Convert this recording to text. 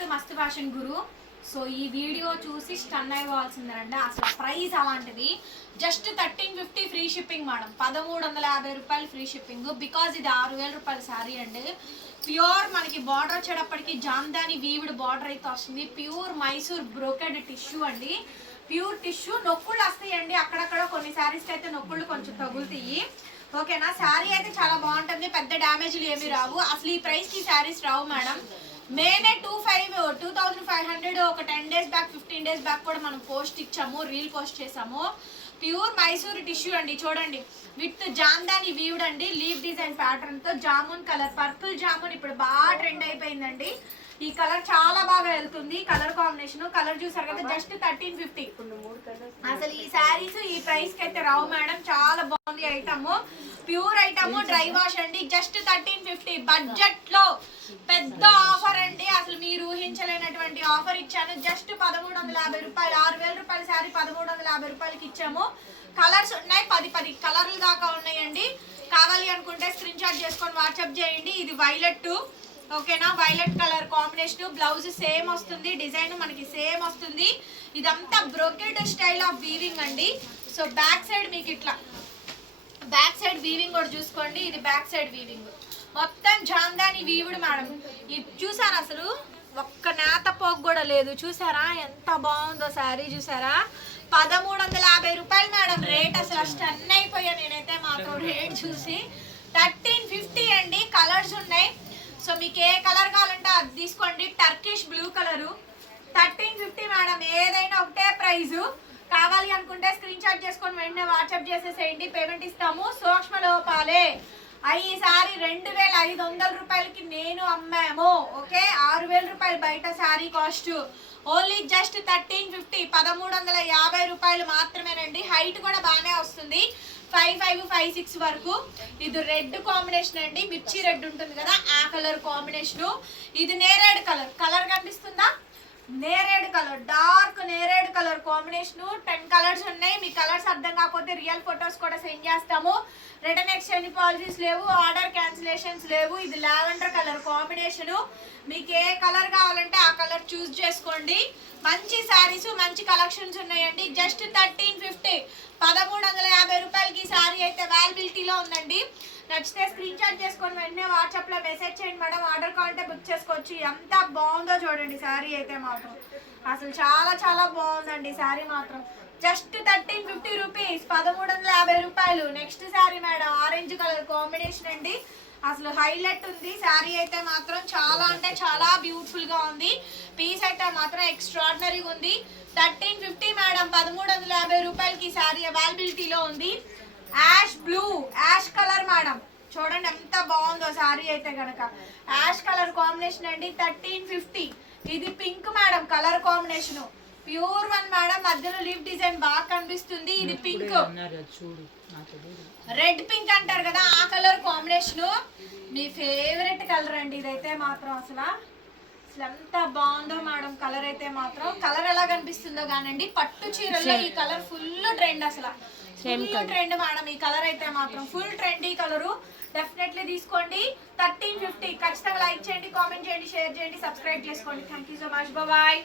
To మస్తు fashion గురు so ఈ వీడియో చూసి స్టన్ అయిపోవాల్సిందండి అసలు ప్రైస్ అలాంటిది. Just thirteen fifty free shipping madam పదమూడు వందల యాభై రూపాయలు ఫ్రీ షిప్పింగ్ బికాజ్ ఇది ఆరు వేల రూపాయల శారీ అండి. ప్యూర్ మనకి బార్డర్ వచ్చేటప్పటికి జామ్దాని వీవిడ్ బార్డర్ అయితే వస్తుంది. ప్యూర్ మైసూర్ బ్రోకెడ్ టిష్యూ అండి. ప్యూర్ టిష్యూ నొక్కుళ్ళు వస్తాయండి. అక్కడక్కడ కొన్ని శారీస్కి అయితే నొక్కుళ్ళు కొంచెం తగులుతాయి. ఓకేనా శారీ అయితే చాలా బాగుంటుంది. పెద్ద డ్యామేజ్లు ఏమీ రావు. అసలు ఈ ప్రైస్కి శారీస్ రావు madam మేనే two five two thousand five hundred ఒక ten days back fifteen days back కూడా మనం పోస్ట్ ఇచ్చాము రీల్ పోస్ట్ చేసాము ప్యూర్ మైసూర్ టిష్యూ అండి చూడండి. విత్ జామ్దాని వీవుడ్ అండి లీవ్ డిజైన్ ప్యాటర్న్తో. జామున్ కలర్ పర్పుల్ జామున్ ఇప్పుడు బాగా ట్రెండ్ అయిపోయిందండి. ఈ కలర్ చాలా బాగా వెళ్తుంది. కలర్ కాంబినేషన్ కలర్ చూసారు కదా జస్ట్ థర్టీన్ ఫిఫ్టీ అసలు ఈ శారీస్ ఈ ప్రైస్కి అయితే రావు మేడం చాలా ఉంది item. Pure item dry wash అండి. Just thirteen fifty. బడ్జెట్లో పెద్ద ఆఫర్ అండి. అసలు మీరు ఊహించలేనటువంటి ఆఫర్ ఇచ్చాను. జస్ట్ పదమూడు వందల యాభై రూపాయలు ఆరు వేల రూపాయల శారీ పదమూడు వందల యాభై రూపాయలకి ఇచ్చాము. కలర్స్ ఉన్నాయి. పది పది కలర్లు దాకా ఉన్నాయండి. కావాలి అనుకుంటే స్క్రీన్ షాట్ చేసుకొని వాట్సాప్ చేయండి. ఇది వైలెట్. ఓకేనా? Violet colour combination. Blouse same వస్తుంది. డిజైన్ మనకి సేమ్ వస్తుంది. ఇదంతా బ్రోకెడ్ స్టైల్ ఆఫ్ వీవింగ్ అండి. సో బ్యాక్ సైడ్ మీకు ఇట్లా బ్యాక్ సైడ్ వీవింగ్ కూడా చూసుకోండి. ఇది బ్యాక్ సైడ్ వీవింగ్. మొత్తం జాందాని వీవుడు మేడం. ఇది చూసారా అసలు? ఒక్క నేత పోగు కూడా లేదు. చూసారా? ఎంత బాగుందో శారీ చూసారా? పదమూడు వందల యాభై రూపాయలు మేడం. రేట్ అసలు స్టన్ అయిపోయా నేనైతే మాత్రం రేట్ చూసి థర్టీన్ ఫిఫ్టీ అండి. కలర్స్ ఉన్నాయి. సో మీకు ఏ కలర్ కావాలంటే అది తీసుకోండి. Turkish blue colour. Thirteen fifty madam. ఏదైనా ఒకటే ప్రైజు. కావాలి అనుకుంటే స్క్రీన్ షాట్ చేసుకొని వెంటనే వాట్సాప్ చేసేసేయండి. పేమెంట్ ఇస్తాము. సూక్ష్మ లోపాలే. ఈసారి సారీ రెండు వేల ఐదు వందల రూపాయలకి నేను అమ్మాము. ఓకే? ఆరు వేల రూపాయలు బయట sari cost. Only just thirteen fifty పదమూడు వందల యాభై రూపాయలు మాత్రమేనండి. హైట్ కూడా బాగానే వస్తుంది. ఫైవ్ ఫైవ్ ఫైవ్ సిక్స్ వరకు. ఇది రెడ్ కాంబినేషన్ అండి. మిర్చి రెడ్ ఉంటుంది కదా ఆ కలర్ కాంబినేషన్ ఇది నేరేడ్ కలర్ కలర్ కనిపిస్తుందా? నేరేడ్ కలర్ డార్క్ నేరేడ్ కలర్ కాంబినేషన్. టెన్ కలర్స్ ఉన్నాయి. మీ కలర్స్ అర్థం కాకపోతే రియల్ ఫొటోస్ కూడా సెండ్ చేస్తాము. రిటర్న్ ఎక్స్చేంజ్ పాలసీస్ లేవు. ఆర్డర్ క్యాన్సిలేషన్స్ లేవు. ఇది లావెండర్ కలర్ కాంబినేషన్. మీకు ఏ కలర్ కావాలంటే ఆ కలర్ చూస్ చేసుకోండి. మంచి శారీస్ మంచి కలెక్షన్స్ ఉన్నాయండి. Just thirteen fifty. పదమూడు వందల యాభై రూపాయలకి ఈ శారీ అయితే అవైలబిలిటీలో ఉందండి. నచ్చితే స్క్రీన్ షాట్ చేసుకొని వెంటనే వాట్సాప్లో మెసేజ్ చేయండి మేడం ఆర్డర్ కావాలంటే బుక్ చేసుకోవచ్చు. ఎంత బాగుందో చూడండి శారీ అయితే మాత్రం. అసలు చాలా చాలా బాగుందండి శారీ మాత్రం. జస్ట్ థర్టీన్ ఫిఫ్టీ రూపీస్ పదమూడు వందల యాభై రూపాయలు. Next sari madam orange colour combination అండి. అసలు హైలైట్ ఉంది. శారీ అయితే మాత్రం చాలా అంటే చాలా బ్యూటిఫుల్గా ఉంది. పీస్ అయితే మాత్రం ఎక్స్ట్రాడినరీగా ఉంది. థర్టీన్ ఫిఫ్టీ మేడం పదమూడు వందల యాభై రూపాయలకి శారీ అవైలబిలిటీలో ఉంది. Ash blue ash colour madam. చూడండి ఎంత బాగుందో శారీ అయితే గనక. యాష్ కలర్ కాంబినేషన్ అండి థర్టీన్ ఫిఫ్టీ. ఇది pink madam colour combination. Pure one madam మధ్యలో లీఫ్ డిజైన్ బాగా కనిపిస్తుంది. ఇది పింక్. రెడ్ పింక్ అంటారు కదా ఆ కలర్ కాంబినేషన్. మీ ఫేవరెట్ కలర్ అండి ఇదైతే మాత్రం అసలు. అసలు ఎంత బాగుందో మేడం కలర్ అయితే మాత్రం. కలర్ ఎలా కనిపిస్తుందో కానండి పట్టు చీరల్లో ఈ కలర్ ఫుల్ ట్రెండ్ అసలు. ఫుల్ ట్రెండ్ మేడం ఈ కలర్ అయితే మాత్రం. ఫుల్ ట్రెండ్ ఈ కలరు. డెఫినెట్లీ తీసుకోండి. Thirteen fifty. ఖచ్చితంగా లైక్ చేయండి కామెంట్ చేయండి షేర్ చేయండి సబ్స్క్రైబ్ చేసుకోండి. Thank you so much bye